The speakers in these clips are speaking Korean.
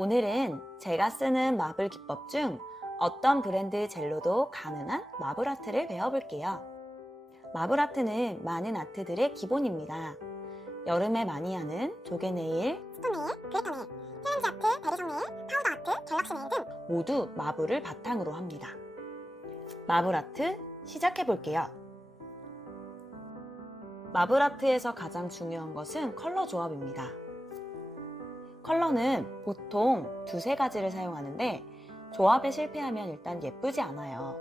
오늘은 제가 쓰는 마블 기법 중 어떤 브랜드 젤로도 가능한 마블 아트를 배워볼게요. 마블 아트는 많은 아트들의 기본입니다. 여름에 많이 하는 조개 네일, 스톤 네일, 글리터 네일, 챌린지 아트, 대리석 네일, 파우더 아트, 갤럭시 네일 등 모두 마블을 바탕으로 합니다. 마블 아트 시작해볼게요. 마블 아트에서 가장 중요한 것은 컬러 조합입니다. 컬러는 보통 두세 가지를 사용하는데 조합에 실패하면 일단 예쁘지 않아요.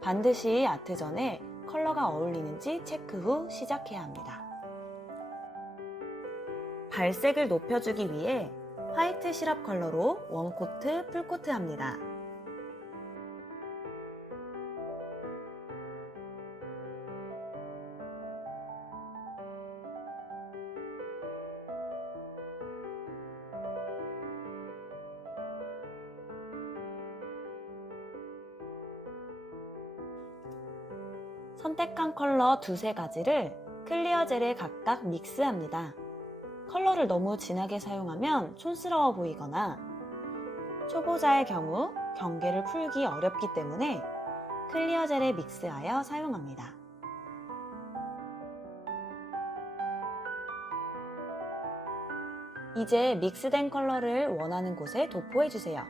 반드시 아트 전에 컬러가 어울리는지 체크 후 시작해야 합니다. 발색을 높여주기 위해 화이트 시럽 컬러로 원코트, 풀코트 합니다. 선택한 컬러 두세 가지를 클리어 젤에 각각 믹스합니다. 컬러를 너무 진하게 사용하면 촌스러워 보이거나 초보자의 경우 경계를 풀기 어렵기 때문에 클리어 젤에 믹스하여 사용합니다. 이제 믹스된 컬러를 원하는 곳에 도포해주세요.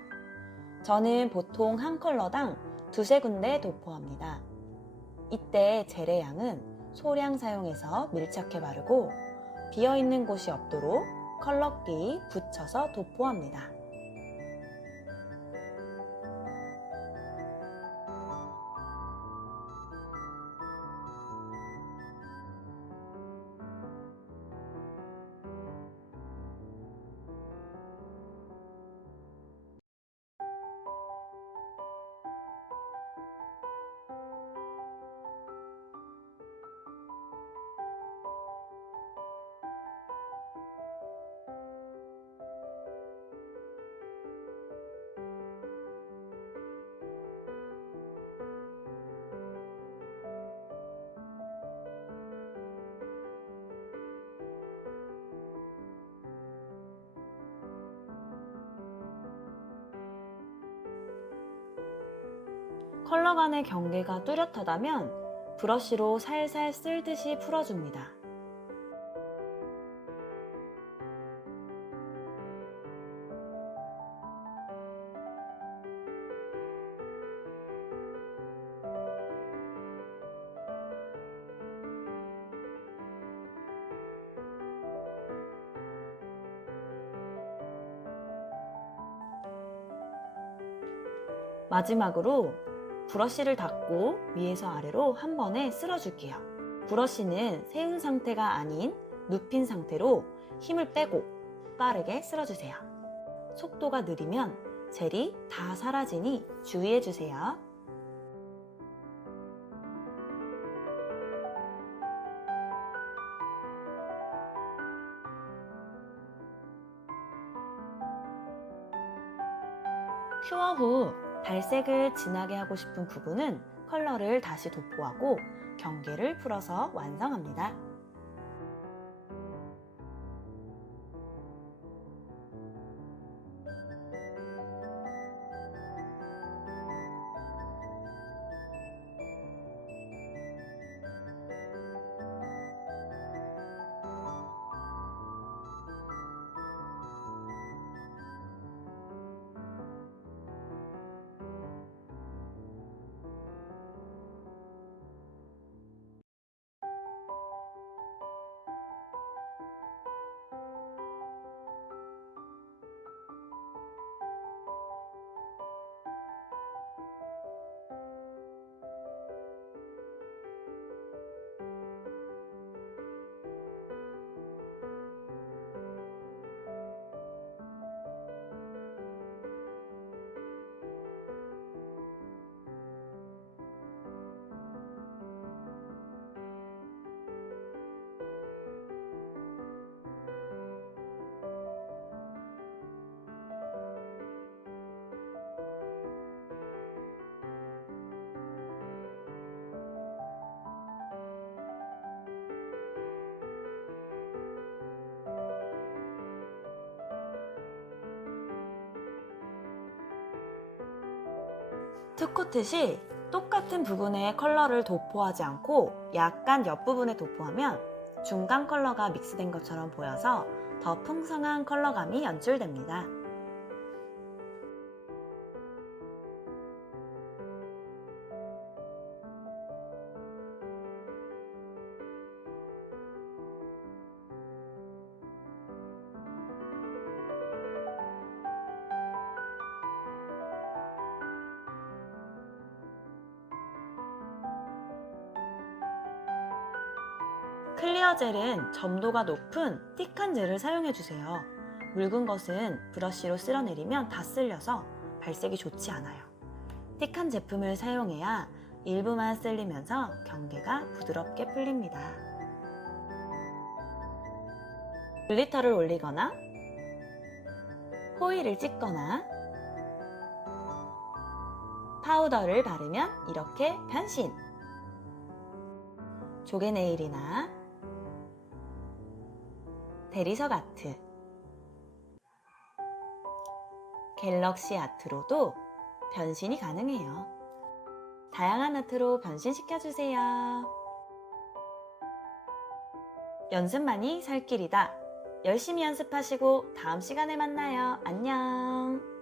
저는 보통 한 컬러당 두세 군데 도포합니다. 이때 젤의 양은 소량 사용해서 밀착해 바르고 비어있는 곳이 없도록 컬러끼 붙여서 도포합니다. 컬러 간의 경계가 뚜렷하다면 브러쉬로 살살 쓸듯이 풀어줍니다. 마지막으로 브러쉬를 닫고 위에서 아래로 한 번에 쓸어줄게요. 브러쉬는 세운 상태가 아닌 눕힌 상태로 힘을 빼고 빠르게 쓸어주세요. 속도가 느리면 젤이 다 사라지니 주의해주세요. 큐어 후 발색을 진하게 하고 싶은 부분은 컬러를 다시 도포하고 경계를 풀어서 완성합니다. 투코트시 똑같은 부분에 컬러를 도포하지 않고 약간 옆부분에 도포하면 중간 컬러가 믹스된 것처럼 보여서 더 풍성한 컬러감이 연출됩니다. 클리어 젤은 점도가 높은 틱한 젤을 사용해주세요. 묽은 것은 브러쉬로 쓸어내리면 다 쓸려서 발색이 좋지 않아요. 틱한 제품을 사용해야 일부만 쓸리면서 경계가 부드럽게 풀립니다. 글리터를 올리거나 호일을 찍거나 파우더를 바르면 이렇게 변신! 조개 네일이나 대리석 아트, 갤럭시 아트로도 변신이 가능해요. 다양한 아트로 변신시켜주세요. 연습만이 살 길이다. 열심히 연습하시고 다음 시간에 만나요. 안녕.